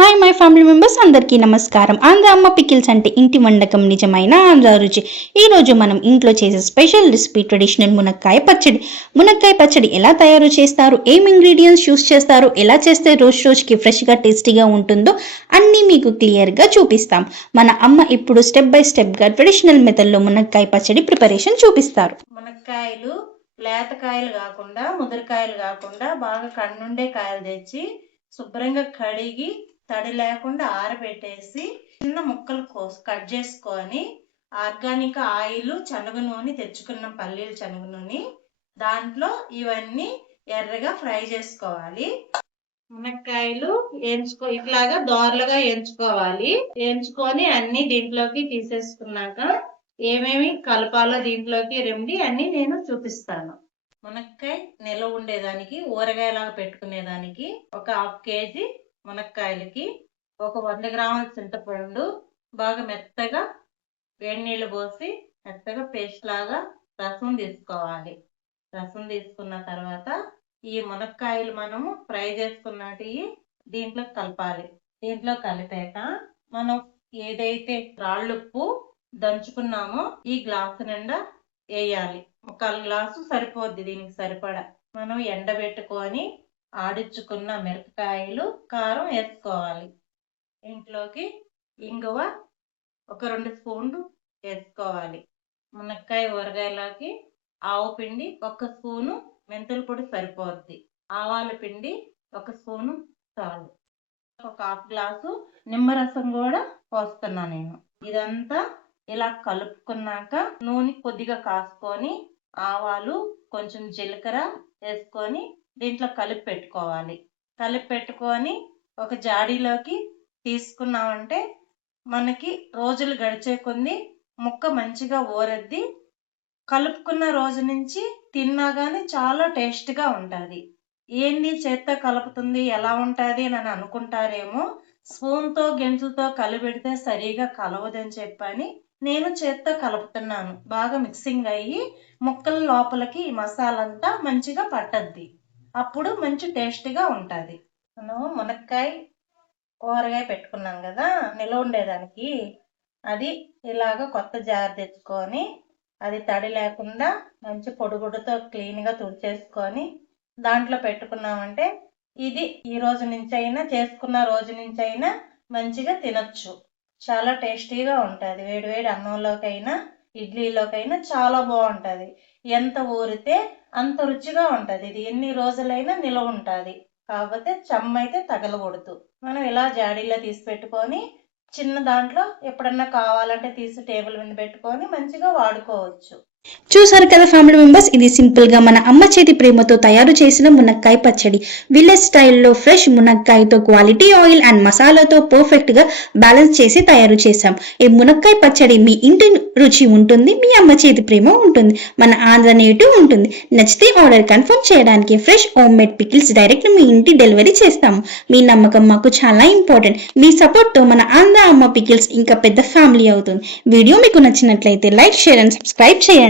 Hi my family members అందరికీ నమస్కారం. ఆంధ్ర అమ్మ పికిల్స్ అంటే ఇంటి వండకం, నిజమైన ఆంధ్ర రుచి. ఈరోజు మనం ఇంట్లో చేసే స్పెషల్ రెసిపీ ట్రెడిషనల్ మునక్కాయ పచ్చడి. మునక్కాయ పచ్చడి ఎలా తయారు చేస్తారు, ఏం ఇంగ్రీడియంట్స్ యూస్ చేస్తారు, ఎలా చేస్తే రోజుకి ఫ్రెష్గా టేస్టీగా ఉంటుందో అన్నీ మీకు క్లియర్గా చూపిస్తాం. మన అమ్మ ఇప్పుడు స్టెప్ బై స్టెప్గా ట్రెడిషనల్ మెథడ్లో మునక్కాయ పచ్చడి ప్రిపరేషన్ చూపిస్తారు. మునక్కాయలు లేతకాయలు కాకుండా, ముదరకాయలు కాకుండా బాగా కన్నుండే కాయలు తెచ్చి శుభ్రంగా కడిగి తడి లేకుండా ఆరబెట్టేసి చిన్న ముక్కలు కట్ చేసుకొని ఆర్గానిక్ ఆయిల్, శనగ నూనె తెచ్చుకున్న పల్లీలు శనగ నూనె దాంట్లో ఇవన్నీ ఎర్రగా ఫ్రై చేసుకోవాలి. మునక్కాయలు ఇట్లాగా దోరలుగా వేయించుకొని అన్ని దీంట్లోకి తీసేసుకున్నాక ఏమేమి కలపాలో దీంట్లోకి రెమెడీ అన్ని నేను చూపిస్తాను. మునక్కాయ నిల్వ ఉండేదానికి, ఊరగాయలాగా పెట్టుకునేదానికి ఒక 1/2 kg మునక్కాయలకి ఒక 100 గ్రాముల చింతపండు బాగా మెత్తగా వేడి నీళ్ళు పోసి మెత్తగా పేస్ట్ లాగా రసం తీసుకోవాలి. రసం తీసుకున్న తర్వాత ఈ మునక్కాయలు మనము ఫ్రై చేసుకున్నవి దీంట్లో కలపాలి. దీంట్లో కలిపాక మనం ఏదైతే రాళ్ళుప్పు దంచుకున్నామో ఈ గ్లాసు నిండా వేయాలి. 1/4 గ్లాసు సరిపోద్ది దీనికి సరిపడా. మనం ఎండబెట్టుకొని ఆడించుకున్న మిరపకాయలు, కారం వేసుకోవాలి. ఇంట్లోకి ఇంగువ ఒక 2 స్పూన్లు వేసుకోవాలి. మునక్కాయ ఊరగాయలోకి ఆవు పిండి 1 స్పూను, మెంతుల పొడి సరిపోద్ది. ఆవాల పిండి 1 స్పూను చాలు. ఒక 1/2 గ్లాసు నిమ్మరసం కూడా పోస్తున్నా నేను. ఇదంతా ఇలా కలుపుకున్నాక నూనె కొద్దిగా కాసుకొని ఆవాలు, కొంచెం జీలకర్ర వేసుకొని దీంట్లో కలిపి పెట్టుకొని ఒక జాడీలోకి తీసుకున్నామంటే మనకి రోజులు గడిచే కొద్ది ముక్క మంచిగా ఊరద్ది. కలుపుకున్న రోజు నుంచి తిన్నా కానీ చాలా టేస్ట్గా ఉంటుంది. ఏంది చేత్తో కలుపుతుంది, ఎలా ఉంటుంది అని అనుకుంటారేమో. స్పూన్తో గెంటులతో కలిపెడితే సరిగా కలవదని చెప్పని నేను చేత్తో కలుపుతున్నాను. బాగా మిక్సింగ్ అయ్యి ముక్కల లోపలికి ఈ మసాలా అంతా మంచిగా పట్టద్ది. అప్పుడు మంచి టేస్ట్గా ఉంటుంది. మనం మునక్కాయ ఊరగాయ పెట్టుకున్నాం కదా నిల్వ ఉండేదానికి, అది ఇలాగ కొత్త జార్ తెచ్చుకొని అది తడి లేకుండా మంచి పొడిగుడ్డతో క్లీన్గా తుడిచేసుకొని దాంట్లో పెట్టుకున్నామంటే ఇది ఈ రోజు నుంచి అయినా, చేసుకున్న రోజు నుంచి అయినా మంచిగా తినొచ్చు. చాలా టేస్టీగా ఉంటుంది. వేడివేడి అన్నంలోకైనా, ఇడ్లీలోకైనా చాలా బాగుంటుంది. ఎంత ఊరితే అంత రుచిగా ఉంటుంది. ఇది ఎన్ని రోజులైనా నిల్వ ఉంటుంది. కాకపోతే చెమ్మైతే తగలకూడదు. మనం ఇలా జాడీలో తీసి పెట్టుకొని చిన్న దాంట్లో ఎప్పుడన్నా కావాలంటే తీసి టేబుల్ మీద పెట్టుకొని మంచిగా వాడుకోవచ్చు. చూసారు కదా ఫ్యామిలీ మెంబర్స్, ఇది సింపుల్ గా మన అమ్మ చేతి ప్రేమతో తయారు చేసిన మునక్కాయ పచ్చడి. విలేజ్ స్టైల్లో ఫ్రెష్ మునక్కాయతో క్వాలిటీ ఆయిల్ అండ్ మసాలాతో పర్ఫెక్ట్ గా బ్యాలెన్స్ చేసి తయారు చేసాం. ఈ మునక్కాయ పచ్చడి మీ ఇంటి రుచి ఉంటుంది, మీ అమ్మ చేతి ప్రేమ ఉంటుంది, మన ఆంధ్ర నేటివ్ ఉంటుంది. నచ్చితే ఆర్డర్ కన్ఫర్మ్ చేయడానికి fresh home made pickles direct మీ ఇంటి డెలివరీ చేస్తాము. మీ నమ్మకం మాకు చాలా ఇంపార్టెంట్. మీ సపోర్ట్ తో మన ఆంధ్ర అమ్మ పికిల్స్ ఇంకా పెద్ద ఫ్యామిలీ అవుతుంది. వీడియో మీకు నచ్చినట్లయితే లైక్, షేర్ అండ్ సబ్స్క్రైబ్ చేయండి.